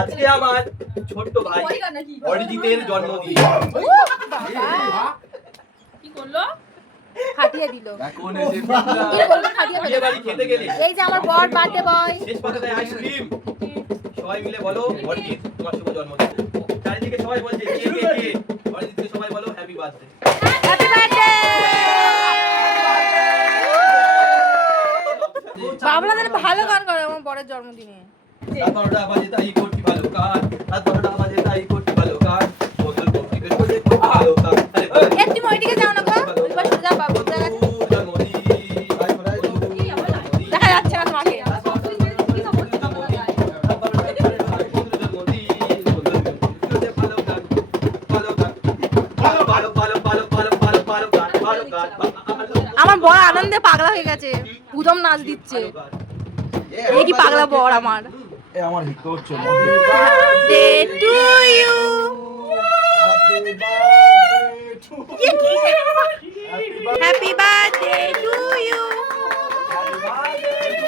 আজকে আমার ছোট্ট ভাই অরিজিতের জন্মদিন। কি করলো? ফাটিয়ে দিল। কোন এসে বিয়ে বাড়ি খেতে গেলে এই যে আমার বর বার্থডে বয়। শেষ পাতায় আইসক্রিম। সবাই মিলে বলো অরিজিৎ তোমার শুভ জন্মদিন। চারিদিকে সবাই বলছে কে কে কে, অরিজিৎকে সবাই বলো হ্যাপি বার্থডে। Happy birthday. বাবলা যেন ভালো গান করে আমার বরের জন্মদিনে। রাত 12টা বাজে তাই করছি ভালো কাজ, রাত 12টা বাজে তাই করছি ভালো কাজ, বন্ধুর বন্ধু বের করে করছি ভালো কাজ। একটু ওইদিকে যাও না গো, ওইবার সোজা বাবু দেখা যাচ্ছে না তোমাকে। আমার বড় আনন্দে পাগলা হয়ে গেছে, উদম নাচ দিচ্ছে। এই কি পাগলা বর আমার। আমার হিট করছে। Birthday to you. Happy birthday to you.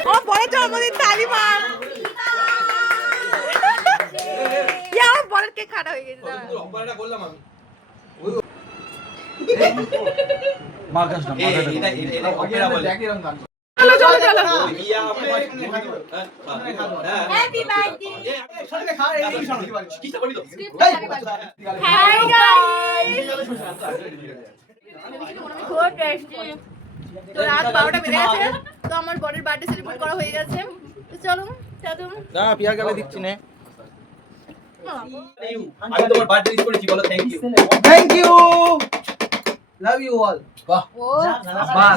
আমার বরের জন্মদিন তালি মার। আমার বরের কেক কাটা হয়ে গেছে। অপারেটা বললাম আমি। মার্কাস না, এটা অপেরা বলে। চলো চলো চলো। Happy birthday. Hi guys. তো রাত 12টা বেজে গেছে, তো আমার বরের বার্থডে সেলিব্রেট করা হয়ে গেছে। তো চলো চলো। না পিয়া গালে দিচ্ছি না। আমি তোমার বার্থডে উইশ করেছি, বলো thank you. Thank you, love you all. বাহ ও বাহ।